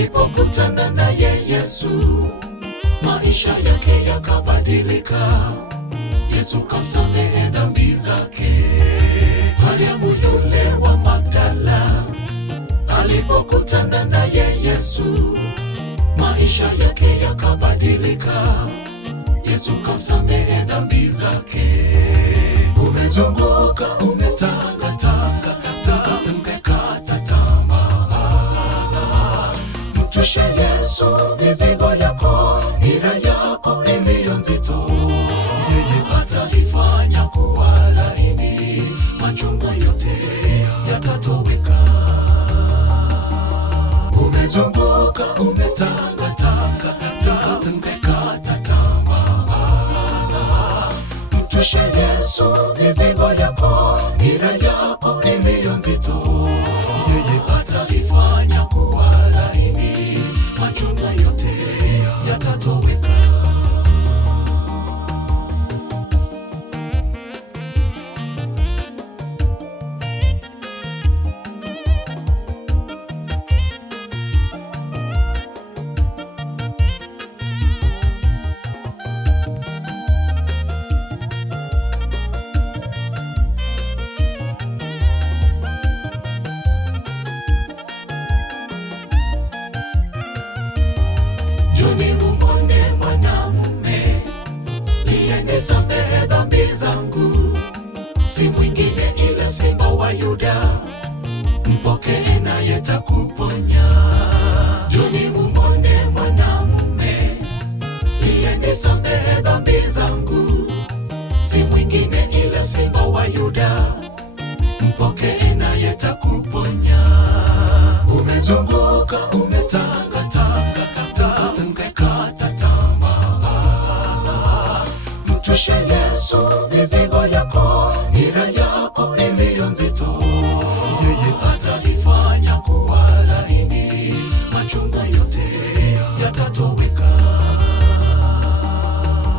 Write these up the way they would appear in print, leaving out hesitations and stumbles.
Alipokutana naye Yesu, maisha yake yakabadilika. Yesu kamsamehe dhambi zake. Mariamu yule wa Magdala, alipokutana naye Yesu, maisha yake yakabadilika. Yesu kamsamehe dhambi zake. Umezunguka, umetangatanga, kata tamaa. Mtwishe Yesu mizigo yako, nira yako iliyo nzito. Yeye ataifanya kuwa laini, machungu yote yatatoweka. Umezunguka, umetangatanga, kata tamaa. Mtwishe Yesu mizigo yako, nira yako iliyo nzito. Yeye ataifanya kuwa laini, machungu yote yatatoweka. Nisamehe dhambi zangu, si mwingine ila Simba wa Yuda, mpokee naye atakuponya. Njoni mumwone mwanamume, nisamehe dhambi zangu, si mwingine ila Simba wa Yuda, mpokee naye atakuponya. Umezunguka, umetangatanga, kata tamaa. Mtwishe Yesu mizigo yako, nira yako iliyo nzito. Yeye ataifanya kuwa laini, machungu yote yatatoweka.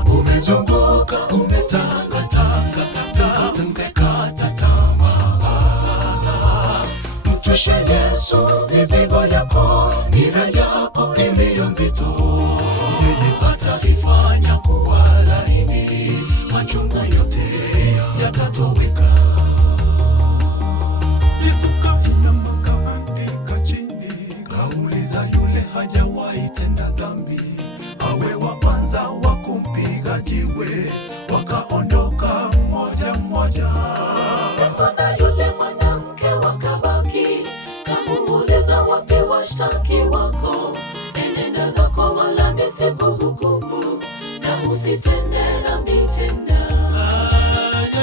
Umezunguka, umetangatanga, kata tamaa. Mtwishe Yesu mizigo yako, nira yako iliyo nzito. Yeye ataifanya kuwa laini, machungu yote yatatoweka. Yesu kainama kaandika chini, kauliza yule hajawahi tenda dhambi awe wa kwanza wa kumpiga jiwe. Wakaondoka mmoja mmoja. Yesu na yule mwanamke wakabaki, kamuuliza wapi washtaki wako? Enenda zako wala nisikuhukumu, na usitende dhambi tena.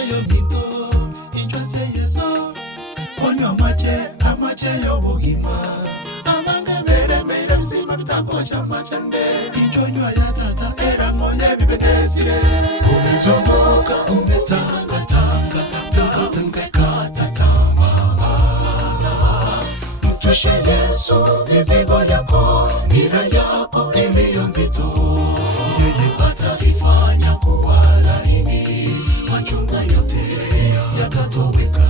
Ayo mito injwase Yesu, wanywa amache y'obugima. Amange mere bisima bitakocha machande, injonywa ya tata era ng'oye bibenesire. Umezunguka, umetangatanga, kata tamaa. Mtwishe Yesu mizigo yako, nira yako iliyo nzito. Yeye ataifanya kuwa laini, machungu yote yatatoweka.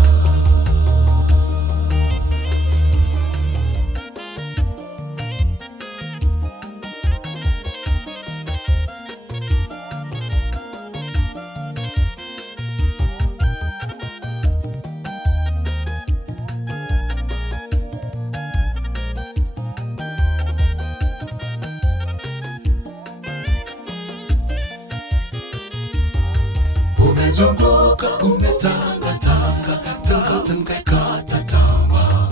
Umezunguka, umetangatanga, kata tamaa.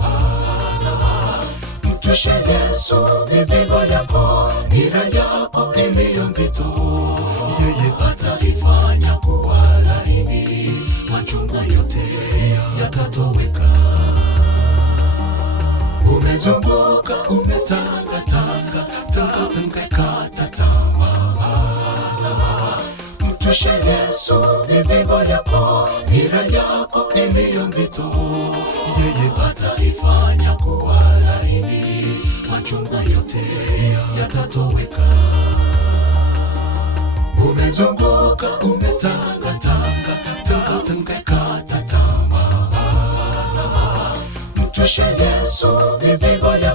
Mtwishe Yesu mizigo yako, nira yako iliyo nzito. Yeye ataifanya kuwa laini, machungu yote yatatoweka. Umezunguka, umetangatanga, kata tamaa. Mtwishe Yesu mizigo yako, nira yako iliyo nzito. Yeye ataifanya kuwa laini, machungu yote yatatoweka. Umezunguka, umetangatanga, kata tamaa. Mtwishe Yesu mizigo yako.